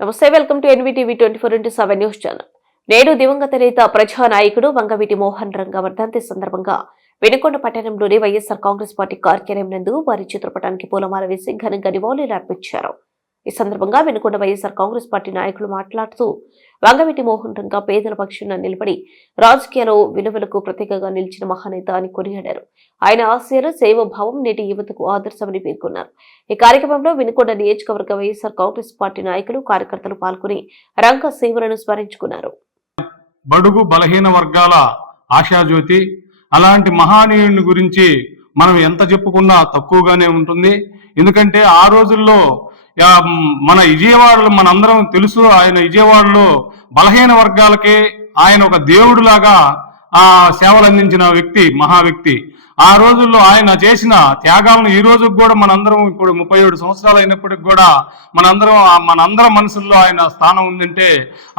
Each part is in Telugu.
నమస్తే welcome to NVTV twenty four into seven news channel. నేడు దివంగత నేత ప్రజా నాయకుడు వంగవీటి మోహన్ రంగ వర్ధంతి సందర్భంగా వెనుకొండ పట్టణంలోని వైఎస్ఆర్ కాంగ్రెస్ పార్టీ కార్యాలయం నందు వారి చిత్రపటానికి పూలమాల వేసి ఘనంగా నివాళులు అర్పించారు ఈ సందర్భంగా వెనుకొండ వైఎస్ఆర్ కాంగ్రెస్ పార్టీ నాయకులు మాట్లాడుతూ వంగవీటి మోహన్ రంగ పేదల పక్షున నిలబడి రాజకీయాల్లో విలువలకు ప్రత్యేకంగా నిలిచిన మహానేత అని కొనియాడారు. ఆయన ఆశయాలు సేవభావం నేటి యువతకు ఆదర్శమని పేర్కొన్నారు. ఈ కార్యక్రమంలో వినుకొండ నియోజకవర్గ వైఎస్ఆర్ కాంగ్రెస్ పార్టీ నాయకులు కార్యకర్తలు పాల్గొని రంగ సేవలను స్మరించుకున్నారు. బడుగు బలహీన వర్గాల ఆశాజ్యోతి అలాంటి మహానీయుని గురించి మనం ఎంత చెప్పుకున్నా తక్కువగానే ఉంటుంది. ఎందుకంటే ఆ రోజుల్లో మన విజయవాడలో మనందరం తెలుసు ఆయన విజయవాడలో బలహీన వర్గాలకే ఆయన ఒక దేవుడిలాగా ఆ సేవలు అందించిన వ్యక్తి మహా వ్యక్తి. ఆ రోజుల్లో ఆయన చేసిన త్యాగాలను ఈ రోజుకు కూడా మనందరం ఇప్పుడు ముప్పై ఏడు సంవత్సరాలు అయినప్పటికి కూడా మనందరం మనందరం మనసుల్లో ఆయన స్థానం ఉందంటే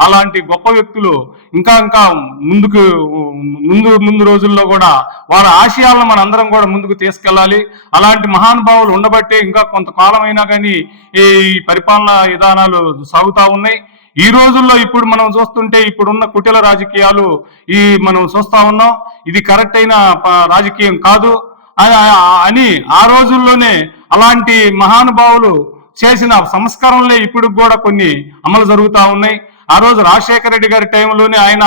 అలాంటి గొప్ప వ్యక్తులు ఇంకా ఇంకా ముందుకు ముందు ముందు రోజుల్లో కూడా వాళ్ళ ఆశయాలను మనందరం కూడా ముందుకు తీసుకెళ్ళాలి. అలాంటి మహానుభావులు ఉండబట్టే ఇంకా కొంతకాలం అయినా కానీ ఈ పరిపాలనా విధానాలు సాగుతూ ఉన్నాయి. ఈ రోజుల్లో ఇప్పుడు మనం చూస్తుంటే ఇప్పుడున్న కుటిల రాజకీయాలు ఈ మనం చూస్తా ఉన్నాం. ఇది కరెక్ట్ అయిన ప- రాజకీయం కాదు. అని ఆ రోజుల్లోనే అలాంటి మహానుభావులు చేసిన సంస్కరణలే ఇప్పుడు కూడా కొన్ని అమలు జరుగుతూ ఉన్నాయి. ఆ రోజు రాజశేఖర రెడ్డి గారి టైంలోనే ఆయన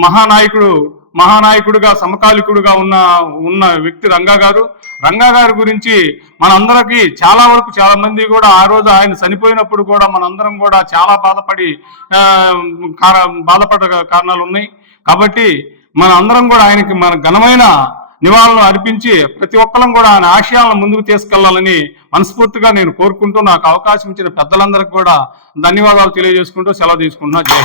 మహానాయకుడు మహానాయకుడిగా సమకాలికుడిగా ఉన్న ఉన్న వ్యక్తి రంగా గారు. రంగా గారి గురించి మనందరికీ చాలా వరకు చాలా మంది కూడా ఆ రోజు ఆయన చనిపోయినప్పుడు కూడా మనందరం కూడా చాలా బాధపడి బాధపడ కారణాలు ఉన్నాయి కాబట్టి మన అందరం కూడా ఆయనకి మన ఘనమైన నివాళులు అర్పించి ప్రతి ఒక్కరం కూడా ఆయన ఆశయాలను ముందుకు తీసుకెళ్ళాలని మనస్ఫూర్తిగా నేను కోరుకుంటూ నాకు అవకాశం ఇచ్చిన పెద్దలందరికీ కూడా ధన్యవాదాలు తెలియజేసుకుంటూ సెలవు తీసుకుంటున్నా. జై